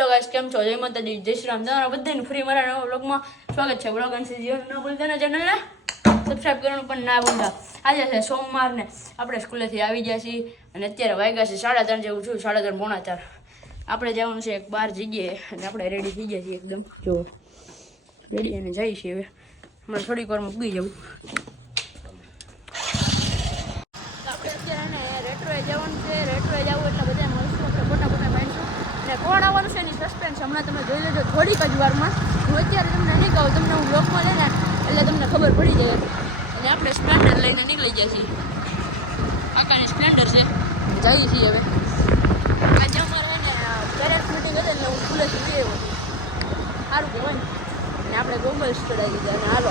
Hello guys, કેમ છો? જય માતાજી, જય શ્રી રામ. તમારા બધાને ફ્રી મારા નવા વ્લોગમાં સ્વાગત છે. વ્લોગ અંશે જીવન ન ભૂલતા ને ચેનલને સબસ્ક્રાઇબ કરવાનું પણ ના ભૂલતા. આજે છે સોમવાર ને આપણે સ્કૂલેથી આવી ગયા છીએ અને અત્યારે વાગ્યા છે 3:30 જેવું છું, 3:30 પોણા 4. આપણે જવાનું છે એક બહાર જગ્યાએ અને આપણે રેડી થઈ ગયા છીએ એકદમ. જો રેડી અને જઈએ છીએ હવે. હમણાં થોડીક વારમાં પૂગી જવું. આપણે અત્યારે રેટ્રોએ જવાનું છે. રેટ્રોએ જવું એટલે બધા મળશું, આપણે ફોટા પાડીશું. અને કોણ આવવાનું છે એની સસ્પેન્સ હમણાં તમે જોઈ લેજો થોડીક જ વારમાં. હું અત્યારે તમને નહીં કહું, તમને હું બ્લોગમાં લે ને એટલે તમને ખબર પડી જાય. અને આપણે સ્પ્લેન્ડર લઈને નીકળી ગયા છીએ. કાકાની સ્પ્લેન્ડર છે, જઈએ છીએ હવે. આજે અમારે ને પેરેન્ટ્સ મિટિંગ હતી એટલે હું સ્કૂલેથી લઈ આવ્યો છું. સારું કહેવાય ને. અને આપણે ગોગલ્સ ચડાવી દીધા અને હાલો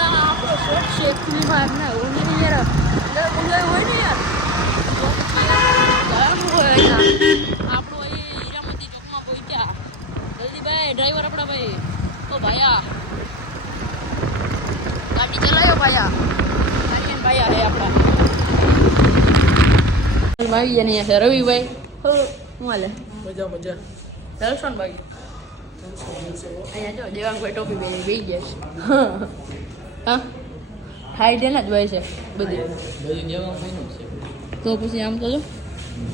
આપણો શોખ છે ફિલ્મમાં ના હું નહીં યાર હોય ને યાર આપણો એ હીરામતી ચોકમાં પહોંચ્યા. જલ્દી ભાઈ, ડ્રાઈવર આપણા ભાઈ. ઓ ભાયા ગાડી ચલાયો ભાયા. ગાડી ભાયા હે આપણા આવી ગયા ને રવિભાઈ. હું હાલે? મજા દર્શન ભાઈ. અહીંયા જો દેવાંગભાઈ ટોપી પહેરી બેસી ગયા છે. હા હાઈટ એના જ હોય છે બધી દેવાંગભાઈનું છે. તો પછી આમ તો જો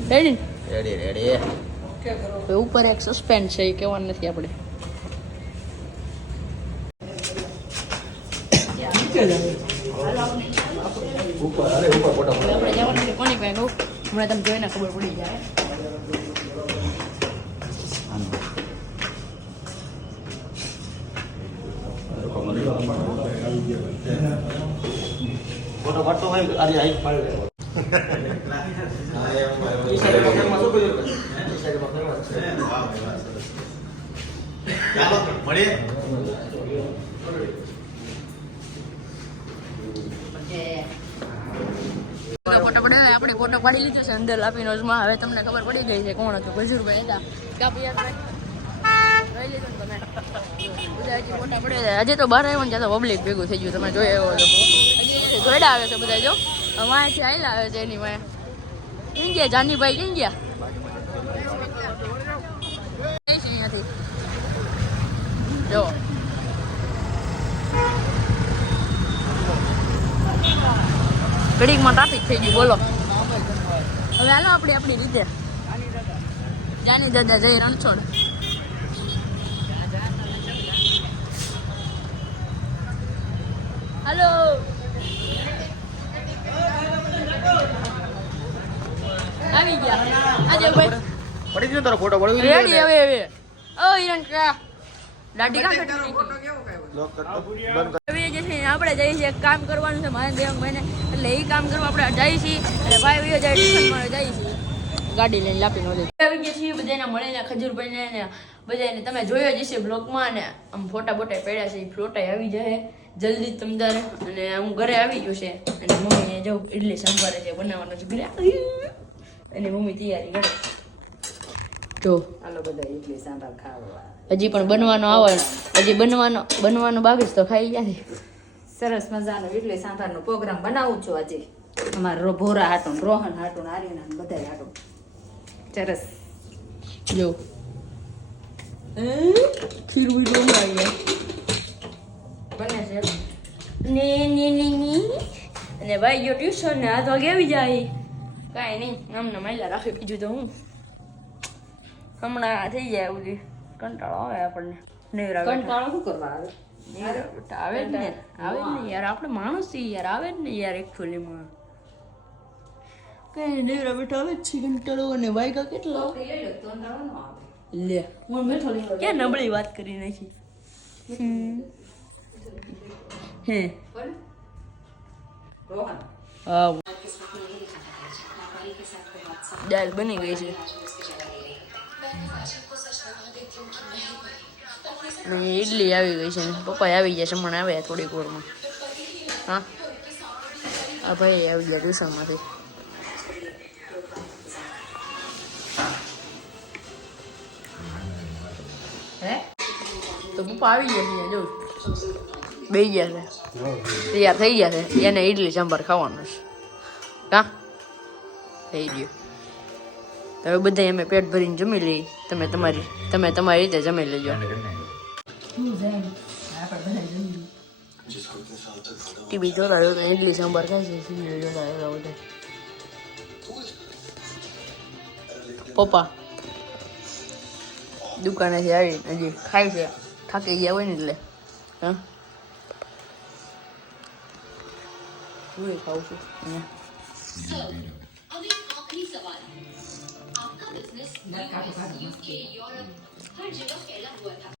રેડી ઉપર એક સસ્પેન્ડ છે એ કહેવાનું નથી આપણે. આપણે જવાનું છે કોની પાસે કહું હમણાં તમે જોઈને ખબર પડી જાય. ફોટો પાડતો હોય આજે હાઈટ પાડે ચાલો મળીએ. ફોટો પડે આપણે ફોટો પાડી લીધો છે અંદર લાપીનોઝમાં. હવે તમને ખબર પડી ગઈ છે કોણ હતું. ગજુરભાઈ હતા કાપિયાભાઈ લઈ લીધું ને તમે. બધા હજી ફોટા પડે. આજે તો બહાર આવ્યો ને ત્યાં તો પબ્લિક ભેગું થઈ ગયું. તમે જોઈ આવ્યો તો હજી જોડા આવે છે બધા. જો વાંથી આવેલા આવે છે એની વાંહે. કેમ ગયા જાનીભાઈ? કેમ ગયા? અહીંયાથી જો ઘડીકમાં ટ્રાફિક થઈ ગયું. બોલો હવે હાલો આપણે આપણી રીતે જાની દાદા જઈ રણછોડ. હાલો આવી ગયા આજે ભાઈ. પડી ગયો તારો ફોટો પડી રેડી હવે હવે ઓ હિરણ કા દાઢી કા કટી આપણે જઈએ છીએ કામ કરવાનું છે મારે દેવંગભાઈને. એટલે એ કામ કરવા આપણે જઈએ છીએ અને ભાઈ ભાઈઓ જાય ટ્યુશનમાં જઈએ છીએ ગાડી લઈને લાપીને આવી ગયા છીએ. બધાને મળીને ખજૂરભાઈને ને બધાને તમે જોયો જ હશે બ્લોગમાં. ને આમ ફોટા બોટા પડ્યા છે એ ફોટા આવી જાય જલ્દી તમતારે. અને હું ઘરે આવી ગયો છે અને મમ્મીને જો ઇડલી સંભારે છે બનાવવાનો છે ઘરે. અને મમ્મી તૈયારી કરે જો હાલો બધા ઇડલી સાંભાર ખાવા. હજી પણ બનવાનો આવે. હજી બનવાનો બાકી તો ખાઈ ગયા. સરસ મજાનો ઇડલી સાંભારનો પ્રોગ્રામ બનાવું છું આજે. અમારા ભોરા હાટું, રોહન હાટું, આર્યના બધા હાટું. સરસ જો ખીરું વીરું આવી ગયા બને છે ને અને ભાઈ ગયો ટ્યુશન ને 8 વાગે આવી જાય. કાંઈ નહીં અમને મહિલા રાખી બીજું તો હું હમણાં થઈ જાય બધી. કંટાળો આવે આપણને. કંટાળો શું કરવા આવે? આવે જ ને યાર. આપણે માણસ છીએ યાર. આવે જ ને યાર એકચ્યુઅલીમાં કઈ નેવરા બેઠા આવે જ છે કંટાળો. અને વાયગા કેટલો લે ક્યાં નબળી વાત કરી નાખી. હે હા દાળ બની ગઈ છે. ઇડલી આવી ગઈ છે. પપ્પા આવી ગયા છે હમણાં આવ્યા થોડીક વારમાં. હા આ ભાઈ આવી ગયા ટ્યુશનમાંથી. હે તો પપ્પા આવી ગયા છે જો બે ગયા છે તૈયાર થઈ ગયા છે. એને ઇડલી સાંભાર ખાવાનું છે. કા થઈ ગયું. હવે બધા અમે પેટ ભરીને જમી લઈએ. તમે તમારી રીતે જમી લેજો. ટીવી જોતા રહ્યો ઇડલી સાંભાર ખાય છે. સિરિયલ જોતા રહેલા બધા. પપ્પા દુકાનેથી આવી હજી ખાય છે. થાકી ગયા હોય ને એટલે હા હું ખાઉં છું अब एक आखिरी सवाल है आपका बिजनेस यूके यूरोप हर जगह फैला हुआ था